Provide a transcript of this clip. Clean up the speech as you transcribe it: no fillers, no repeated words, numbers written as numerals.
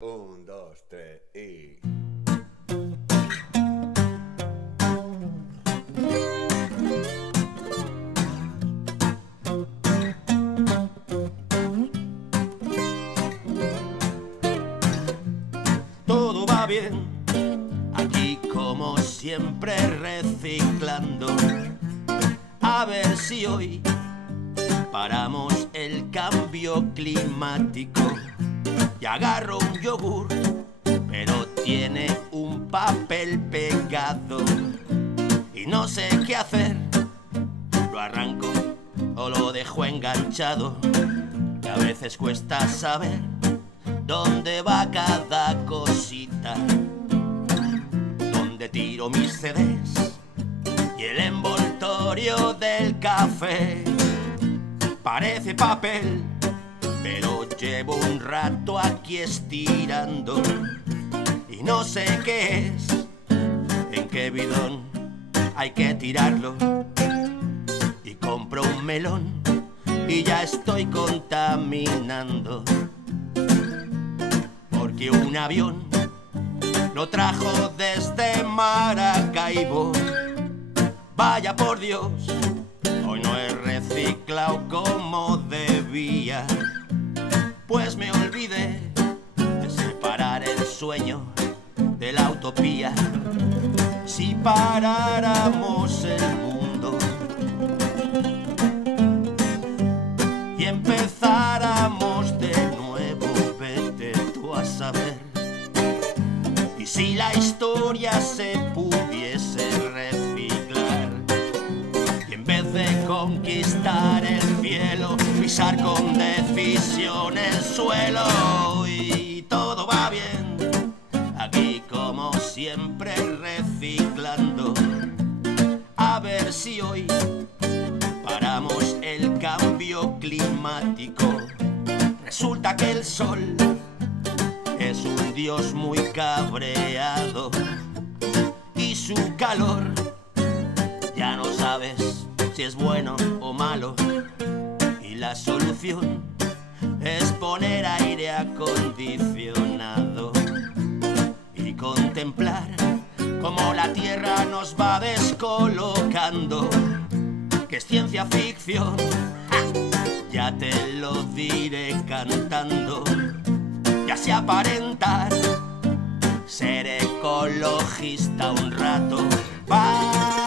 Un, dos, tres y... Todo va bien, aquí como siempre reciclando. A ver si hoy paramos el cambio climático. Y agarro un yogur, pero tiene un papel pegado. Y no sé qué hacer, lo arranco o lo dejo enganchado. Que a veces cuesta saber dónde va cada cosita. Dónde tiro mis CDs y el envoltorio del café. Parece papel, pero llevo un rato aquí estirando y no sé qué es, en qué bidón hay que tirarlo. Y compro un melón y ya estoy contaminando, porque un avión lo trajo desde Maracaibo. Vaya por Dios, hoy no he reciclado como debía, pues me olvidé de separar el sueño de la utopía. Si paráramos el mundo y empezáramos de nuevo, vete tú a saber. Y si la historia se pudiese reciclar, y en vez de conquistar el cielo, pisar con decisión el suelo. Y todo va bien, aquí como siempre reciclando. A ver si hoy paramos el cambio climático. Resulta que el sol es un dios muy cabreado y su calor ya no sabes si es bueno o malo. Y la solución es poner aire acondicionado y contemplar cómo la tierra nos va descolocando. Que es ciencia ficción, ya te lo diré cantando. Y así aparentar ser ecologista un rato. Bye.